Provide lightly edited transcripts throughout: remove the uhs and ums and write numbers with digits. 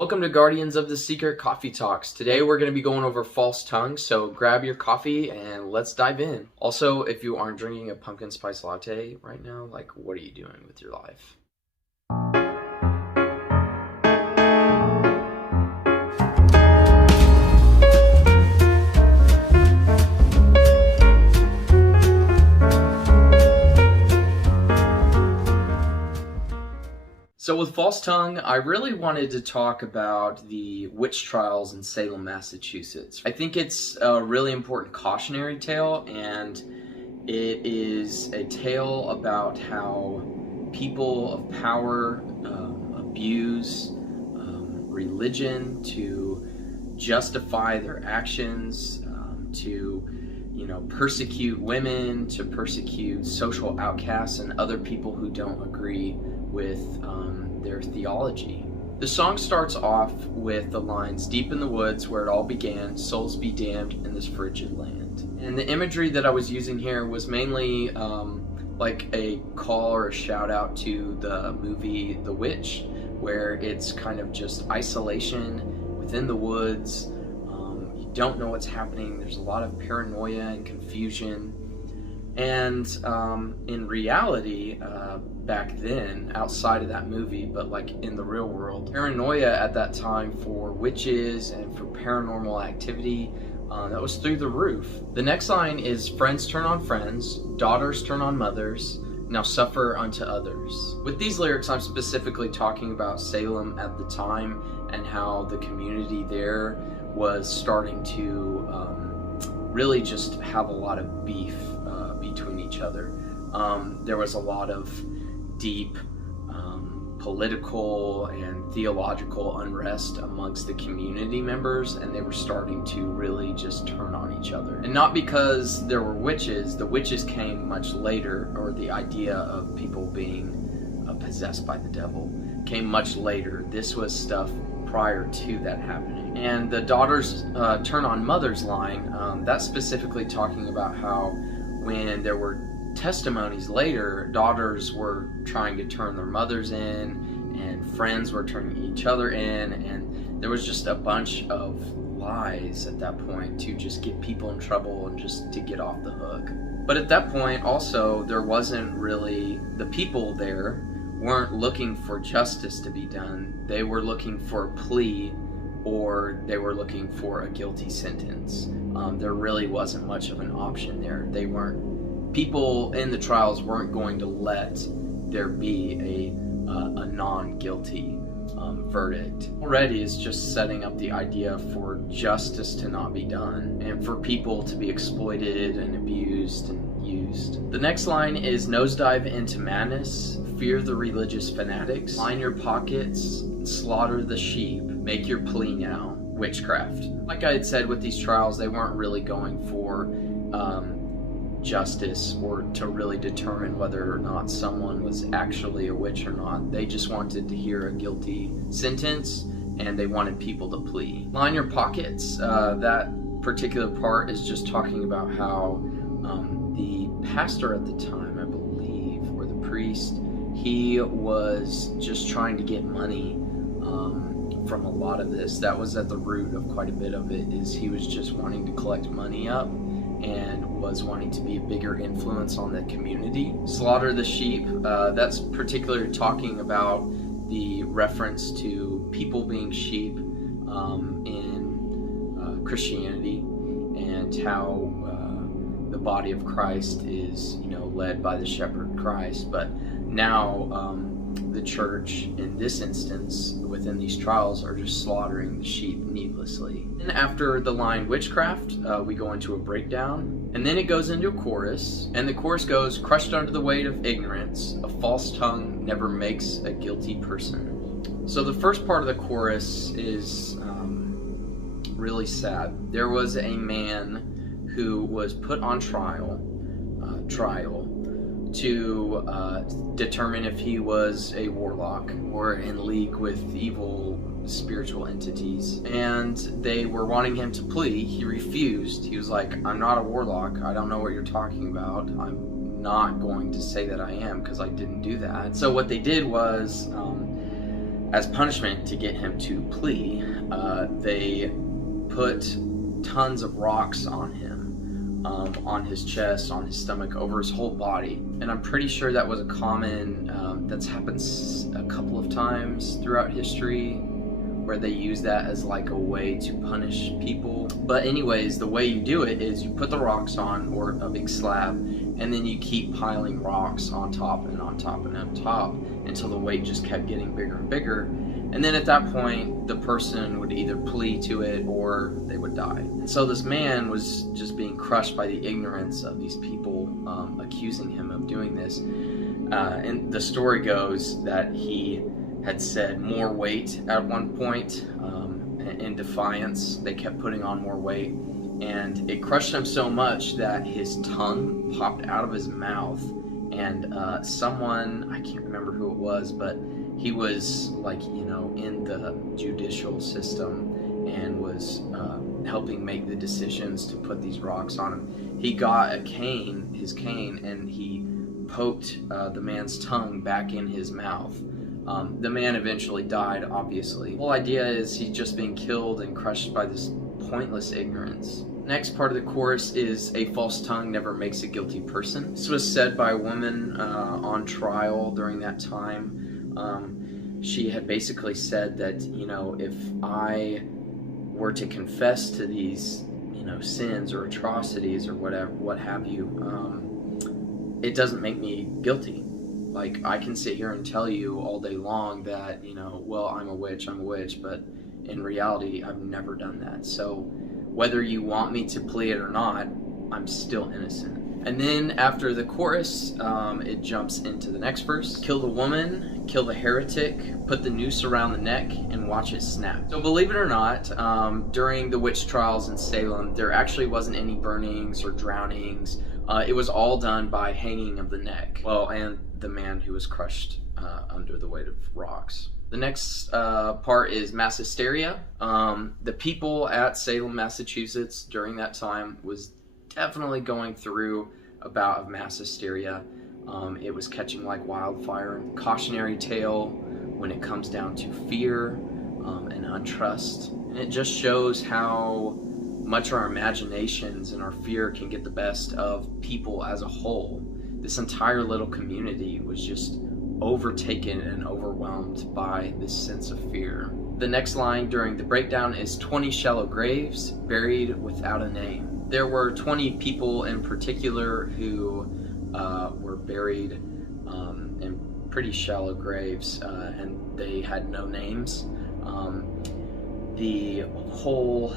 Welcome to Guardians of the Secret Coffee Talks. Today we're going to be going over False Tongue, so grab your coffee and let's dive in. Also, if you aren't drinking a pumpkin spice latte right now, what are you doing with your life? So with False Tongue, I really wanted to talk about the witch trials in Salem, Massachusetts. I think it's a really important cautionary tale, and it is a tale about how people of power abuse religion to justify their actions, to persecute women, to persecute social outcasts and other people who don't agree with their theology. The song starts off with the lines, "Deep in the woods where it all began, souls be damned in this frigid land." And the imagery that I was using here was mainly like a call or a shout out to the movie The Witch, where it's kind of just isolation within the woods. You don't know what's happening. There's a lot of paranoia and confusion. And in reality, back then, outside of that movie, but in the real world, paranoia at that time for witches and for paranormal activity, that was through the roof. The next line is, "Friends turn on friends, daughters turn on mothers, now suffer unto others." With these lyrics, I'm specifically talking about Salem at the time and how the community there was starting to really just have a lot of beef between each other. There was a lot of deep political and theological unrest amongst the community members, and they were starting to really just turn on each other. And not because there were witches. The witches came much later, or the idea of people being possessed by the devil came much later. This was stuff prior to that happening. And the daughters turn on mothers line, that's specifically talking about how when there were testimonies later, daughters were trying to turn their mothers in, and friends were turning each other in, and there was just a bunch of lies at that point to just get people in trouble and just to get off the hook. But at that point also, there wasn't really, the people there weren't looking for justice to be done. They were looking for a plea, or they were looking for a guilty sentence. There really wasn't much of an option there. People in the trials weren't going to let there be a non-guilty verdict. Already is just setting up the idea for justice to not be done and for people to be exploited and abused and used. The next line is, "Nosedive into madness, fear the religious fanatics, line your pockets, slaughter the sheep, make your plea now, witchcraft." Like I had said, with these trials, they weren't really going for justice or to really determine whether or not someone was actually a witch or not. They just wanted to hear a guilty sentence, and they wanted people to plea. Line your pockets, that particular part is just talking about how the pastor at the time, I believe, or the priest, he was just trying to get money from a lot of this. That was at the root of quite a bit of it, is he was just wanting to collect money up and was wanting to be a bigger influence on the community. Slaughter the sheep, that's particularly talking about the reference to people being sheep in Christianity, and how the body of Christ is, led by the shepherd Christ. But now the church, in this instance, within these trials, are just slaughtering the sheep needlessly. And after the line witchcraft, we go into a breakdown, and then it goes into a chorus, and the chorus goes, "Crushed under the weight of ignorance, a false tongue never makes a guilty person." So the first part of the chorus is really sad. There was a man who was put on trial to determine if he was a warlock or in league with evil spiritual entities, and they were wanting him to plea. He refused. He was like, "I'm not a warlock. I don't know what you're talking about. I'm not going to say that I am, because I didn't do that." So what they did was as punishment to get him to plea, they put tons of rocks on him, on his chest, on his stomach, over his whole body. And I'm pretty sure that was a common, that's happened a couple of times throughout history, where they use that as like a way to punish people. But anyways, the way you do it is you put the rocks on, or a big slab, and then you keep piling rocks on top and on top and on top until the weight just kept getting bigger and bigger. And then at that point, the person would either plea to it or they would die. And so this man was just being crushed by the ignorance of these people accusing him of doing this. And the story goes that he had said more weight at one point. In defiance, they kept putting on more weight, and it crushed him so much that his tongue popped out of his mouth. And someone, I can't remember who it was, but he was like, in the judicial system and was helping make the decisions to put these rocks on him. He got his cane, and he poked the man's tongue back in his mouth. The man eventually died, obviously. The whole idea is he's just being killed and crushed by this pointless ignorance. Next part of the chorus is "A false tongue never makes a guilty person." This was said by a woman on trial during that time. She had basically said that, if I were to confess to these, sins or atrocities or whatever, what have you, it doesn't make me guilty. Like, I can sit here and tell you all day long that, well, I'm a witch, but in reality, I've never done that. So whether you want me to plea it or not, I'm still innocent. And then after the chorus, it jumps into the next verse. "Kill the woman, kill the heretic, put the noose around the neck, and watch it snap." So believe it or not, during the witch trials in Salem, there actually wasn't any burnings or drownings. It was all done by hanging of the neck. Well, and the man who was crushed under the weight of rocks. The next part is mass hysteria. The people at Salem, Massachusetts during that time was definitely going through a bout of mass hysteria. It was catching like wildfire. Cautionary tale when it comes down to fear and untrust. And it just shows how much our imaginations and our fear can get the best of people as a whole. This entire little community was just overtaken and overwhelmed by this sense of fear. The next line during the breakdown is 20 shallow graves buried without a name. There were 20 people in particular who were buried in pretty shallow graves, and they had no names. The whole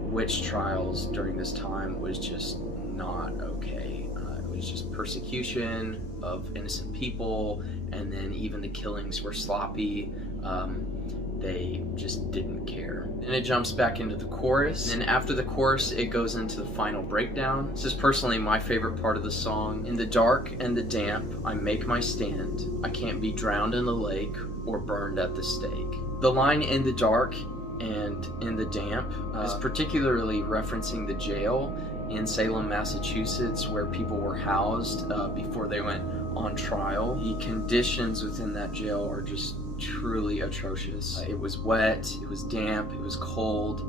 witch trials during this time was just not okay. It was just persecution of innocent people, and then even the killings were sloppy. They just didn't care. And it jumps back into the chorus. And after the chorus, it goes into the final breakdown. This is personally my favorite part of the song. "In the dark and the damp, I make my stand. I can't be drowned in the lake or burned at the stake." The line "in the dark" and "in the damp" is particularly referencing the jail in Salem, Massachusetts, where people were housed before they went on trial. The conditions within that jail are just truly atrocious. It was wet, it was damp, it was cold.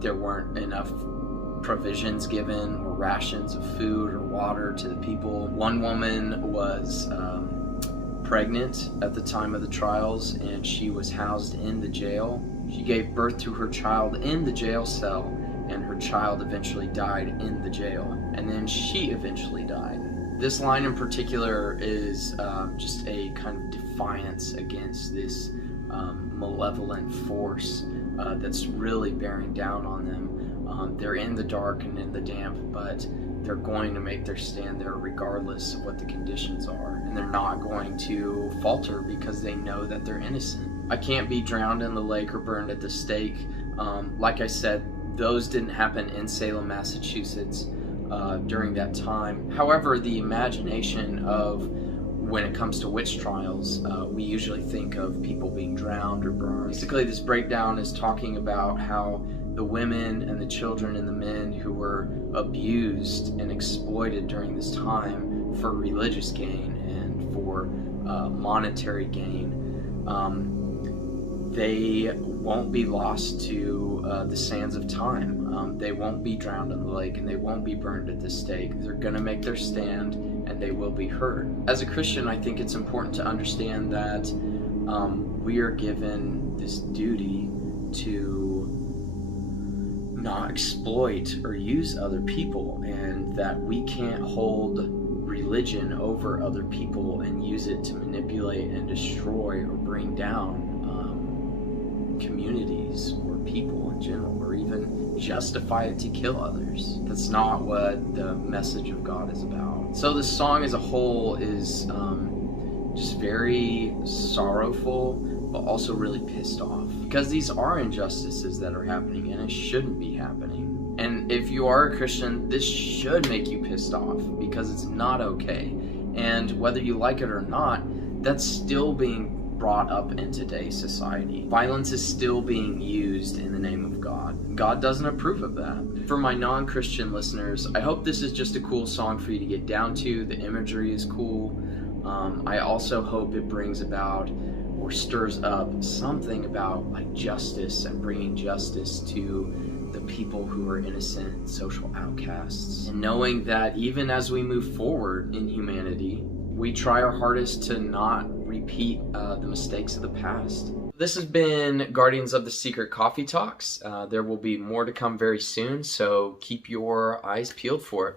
There weren't enough provisions given or rations of food or water to the people. One woman was pregnant at the time of the trials, and she was housed in the jail. She gave birth to her child in the jail cell, and her child eventually died in the jail, and then she eventually died. This line in particular is just a kind of defiance against this malevolent force that's really bearing down on them. They're in the dark and in the damp, but they're going to make their stand there regardless of what the conditions are, and they're not going to falter because they know that they're innocent. I can't be drowned in the lake or burned at the stake. Like I said, those didn't happen in Salem, Massachusetts during that time. However, the imagination of when it comes to witch trials, we usually think of people being drowned or burned. Basically, this breakdown is talking about how the women and the children and the men who were abused and exploited during this time for religious gain and for monetary gain they won't be lost to the sands of time. They won't be drowned in the lake, and they won't be burned at the stake. They're going to make their stand, and they will be heard. As a Christian, I think it's important to understand that we are given this duty to not exploit or use other people, and that we can't hold religion over other people and use it to manipulate and destroy or bring down communities or people in general, or even justify it to kill others. That's not what the message of God is about. So the song as a whole is just very sorrowful, but also really pissed off, because these are injustices that are happening, and it shouldn't be happening. And if you are a Christian, this should make you pissed off, because it's not okay. And whether you like it or not, that's still being brought up in today's society. Violence is still being used in the name of God. God doesn't approve of that. For my non-Christian listeners, I hope this is just a cool song for you to get down to. The imagery is cool. I also hope it brings about or stirs up something about like justice and bringing justice to the people who are innocent social outcasts. And knowing that even as we move forward in humanity, we try our hardest to not repeat the mistakes of the past. This has been Guardians of the Secret Coffee Talks. There will be more to come very soon, so keep your eyes peeled for it.